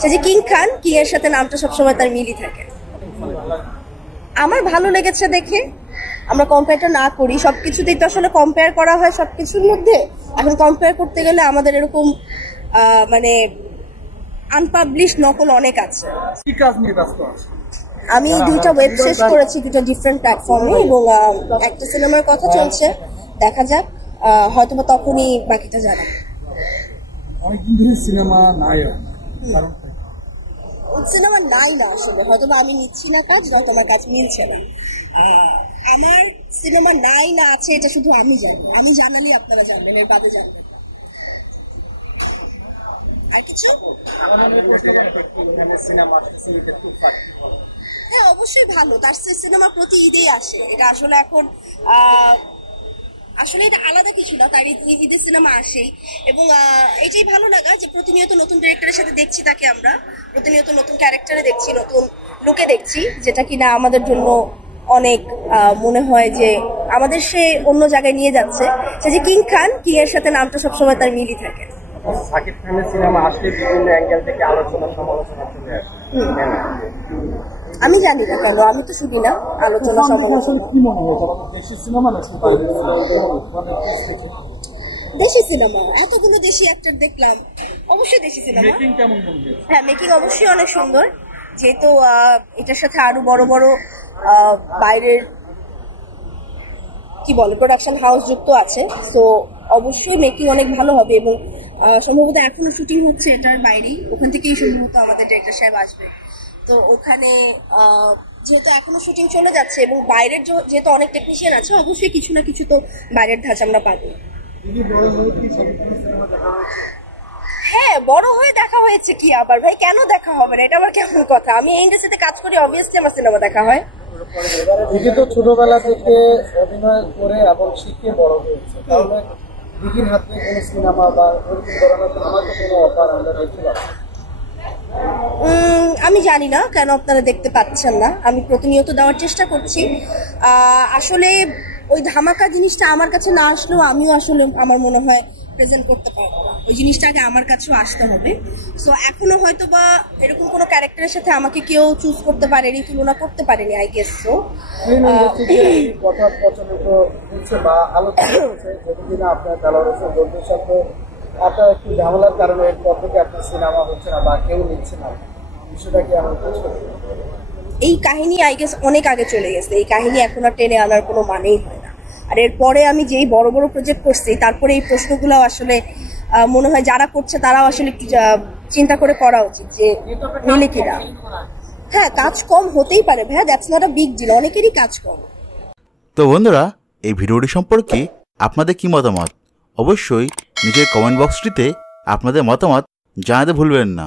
সে যে কিং খান, কিং এর সাথে নামটা সবসময় তার মিলই থাকে। আমার ভালো লেগেছে দেখে। আমরা কম্পেয়ারটা না করি, সবকিছুতেই তো আসলে কম্পেয়ার করা হয় সবকিছুর মধ্যে। এখন কম্পেয়ার করতে গেলে আমাদের এরকম মানে আনপাবলিশ নকল অনেক আছে। আমি 2টা ওয়েব শেষ করেছি 2টা ডিফারেন্ট প্ল্যাটফর্মে, এবং একটা সিনেমার কথা চলছে, দেখা যাক, হয়তোবা তখনই বাকিটা জানাবো। অনেকদিন ধরে সিনেমা নাই, সিনেমা নাই না আসলে, হয়তোবা আমি নিচ্ছি না কাজ, নয়তো আমার কাজ মিলছে না। আমার সিনেমা নাই না আছে এটা শুধু আমি জানি, আমি জানালি আপনারা জানবেন, এর বাদে জানবেন। আর কিছু? হ্যাঁ অবশ্যই ভালো, তার সিনেমা প্রতি ঈদেই আসে, এটা আসলে এখন আসলে এটা আলাদা কিছু না, তার ঈদের সিনেমা আসেই। এবং এটাই ভালো লাগা যে প্রতিনিয়ত নতুন ডিরেক্টরের সাথে দেখছি তাকে, আমরা প্রতিনিয়ত নতুন ক্যারেক্টারে দেখছি, নতুন লুকে দেখছি, যেটা কিনা আমাদের জন্য অনেক মনে হয় যে আমাদের সে অন্য জায়গায় নিয়ে যাচ্ছে। সে যে কিং খান, কিং এর সাথে নামটা সবসময় তার মিলই থাকে। শাকিব খানের সিনেমা আসলে বিভিন্ন অ্যাঙ্গেল থেকে আলোচনা সমালোচনা চলে আসে, আমি জানি না কেন, আমি তো শুনি না আলোচনা সমালোচনা। কি মনে হয়েছে দেশি সিনেমা নাকি বাইরের সিনেমা? দেশি সিনেমা, এতগুলো দেশি অ্যাক্টর দেখলাম, অবশ্যই দেশি সিনেমা। মেকিং কেমন মনে হয়েছে? হ্যাঁ মেকিং অবশ্যই অনেক সুন্দর, যেহেতু এটার সাথে আরো বড় বড় বাইরের কি বলে প্রোডাকশন হাউস যুক্ত আছে, তো অবশ্যই মেকিং অনেক ভালো হবে। এবং সম্ভবত এখনো শুটিং হচ্ছে এটার বাইরেই, ওখান থেকেই সম্ভবত আমাদের ডিরেক্টর সাহেব আসবে। তো ওখানে যেহেতু এখনো শুটিং চলে যাচ্ছে এবং বাইরের যেহেতু অনেক টেকনিশিয়ান আছে, অবশ্যই কিছু না কিছু তো বাইরের ধাঁচ আমরা পাবো। হ্যাঁ বড় হয়ে দেখা হয়েছে কি আবার ভাই, কেন দেখা হবে না, এটা আমার কেমন কথা? আমি এই ইন্ডাস্ট্রিতে কাজ করি, অবভিয়াসলি আমার সিনেমা দেখা হয়। তো ছোটবেলা থেকে অভিনয় করে এবং শিখে বড় হয়েছে, তাহলে দিঘির হাতে কোনো সিনেমা বা আমাকে কোনো অফার আমরা দেখছিলাম? আমি জানি না কেন আপনারা দেখতে পাচ্ছেন না, আমি প্রতিনিয়ত দেওয়ার চেষ্টা করছি। আসলে ওই ধামাকা জিনিসটা আমার কাছে না আসলেও আমিও আসলে আমার মনে হয় প্রেজেন্ট করতে পারবো না, ওই জিনিসটা আগে আমার কাছেও আসতে হবে। সো এখনো হয়তো বা এরকম কোনো ক্যারেক্টারের সাথে আমাকে কেউ চুজ করতে পারেনি, তুলনা করতে পারেনি, আই গেস। সো কথা প্রচলিত হচ্ছে বা আলোচনা হচ্ছে, যদি না আপনার দালালের বন্ধুর সাথে আপনার একটু ঝামেলার কারণে এরপর থেকে আপনার সিনেমা হচ্ছে না বা কেউ নিচ্ছে না, বিষয়টা কি আমার এই কাহিনী আই গেস অনেক আগে চলে গেছে, এই কাহিনী এখন আর টেনে আনার কোনো মানেই হয় না। আর এরপরে আমি যেই বড় বড় প্রজেক্ট করছি, তারপরে এই প্রশ্নগুলো আসলে মনে হয় যারা করছে তারাও আসলে চিন্তা করে করা উচিত যে মিলে কিনা। হ্যাঁ কাজ কম হতেই পারে ভাইয়া, that's not a big deal, অনেকেরই কাজ কম। তো বন্ধুরা, এই ভিডিওটি সম্পর্কে আপনাদের কি মতামত? অবশ্যই নিচের কমেন্ট বক্সটিতে আপনাদের মতামত জানাতে ভুলবেন না।